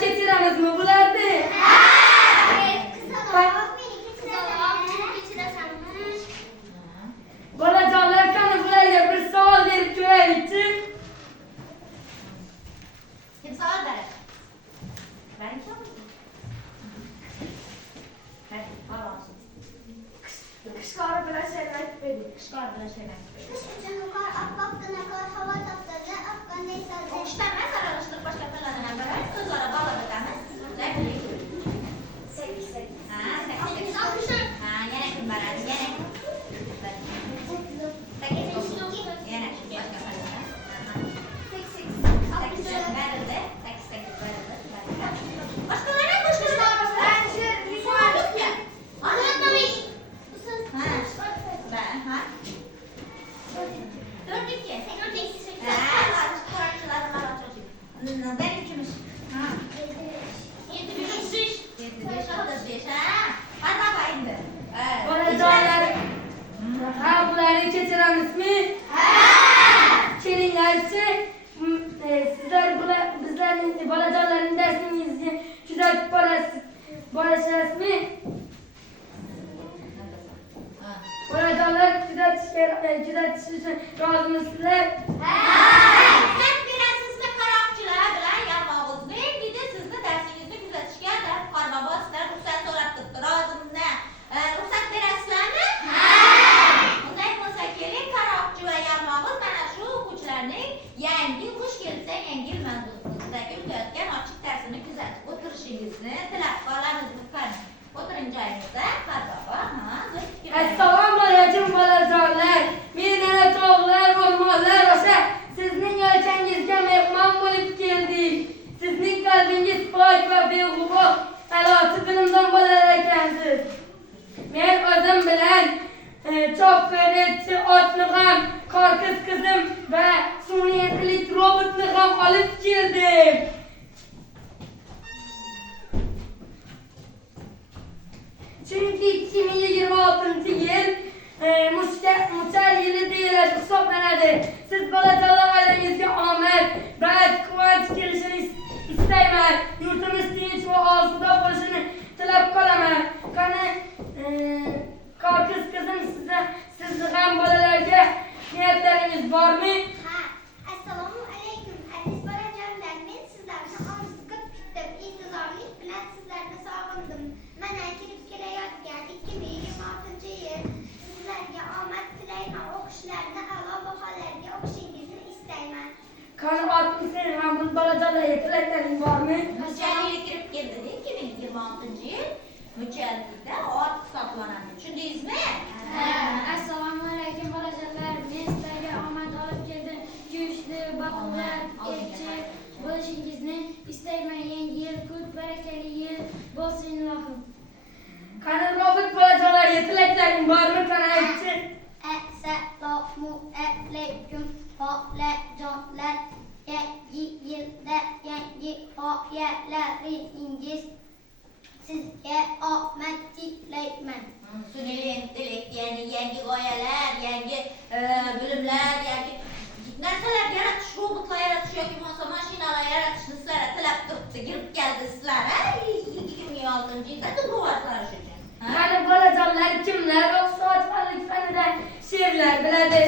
keçiramiz mi bularni? Bolajonlar qani bularga bir savol berib ko'raylikchi. Kim savol beradi? Ben savol. Hadi, bağlansın. Kışkara bilan şeyler dedi. Kışkar bilan şeyler. Kış uchun kar, oppoqqina kar, havo toptaza, oqqanday sozda. O'qishdamas, aralashtirib boshqa tillarni ham bilamiz. So'zlarni bog'lab o'tamiz. Ha, ha, yana kim boradi? Yana kim? Yana kim? Boshqa tillar. Berildi. Boshqalar ham Bolajonlar ha bularni kechiramizmi? Kelinglarchi, sizlar bizlarning bolajonlarning darsingizni kuzatib borasizmi? Bolajonlar kuzatish uchun rozimisizlar? yangi xush kelsa yangi manzilimizdagi o'tayotgan ochiq darsini kuzatib o'tirishingizni tilab qolamiz. O'tiring joyingizda. Qarbobo, Assalomu alaykum bolajonlar. Men ana tog'lar, o'rmonlar o'sha sizning o'lchangizga mehmon bo'lib keldik. Sizning qalbingiz pok va beg'ubor, a'lochi bilimdon bolalar ekansiz. Men o'zim bilan chopqirchi otni ham, qorqiz qizim va sun'iy intellekt robotni ham olib keldim. Chunki 2026-yil muchal yili deyiladi hisoblanadi. Siz bolajonlar oilangizga omad, baxt, quvonch kelishini istayman. Yurtimiz tinch va osuda bo'lishini tilab qolaman. Qani qorqiz qizim, sizni ham bolalarga niyatlaringiz bormi? Ha, assalomu alaykum aziz bolajonlar. Men sizlarni orziqib kutdim. Intizorlik bilan sizlarni sog'indim. Mana kirib kelayotgan 2026-yil sizlarga omad tilayman. O'qishlarni a'lo baholarga o'qishingizni istayman. Qani otmisiz ham bu bolajonlarga tilaklaring bormi? muchalga kirib keldi 2026-yil muchallikda ot hisoblanadi. Tushundingizmi? Assalomu alaykum bolajonlar. Men sizlarga omad olib keldim. Go'shtli, baquvvat, elchi bo'lishingizni istayman. Yangi yil ko'p barakali yil bo'lsin ilohim. Qani robot bolajonlarga tilaklaring bormi? Qani aytchi. Assalomu alaykum bolajonlar. Yangi yilda yangi g'oyalaringiz sizga omad tilayman. Sun'iy intellekt, yangi g'oyalar, yangi bilimlar, yangi narsalar yaratish, robotlar yaratish yoki bo'lmasa mashinalar yaratishni sizlar tilab turibdi, kirib keldi sizlar. 2026-yilda to'g'ri uchun. Qani bolajonlar kimlar ruxsatchilik fanida she'rlar biladi?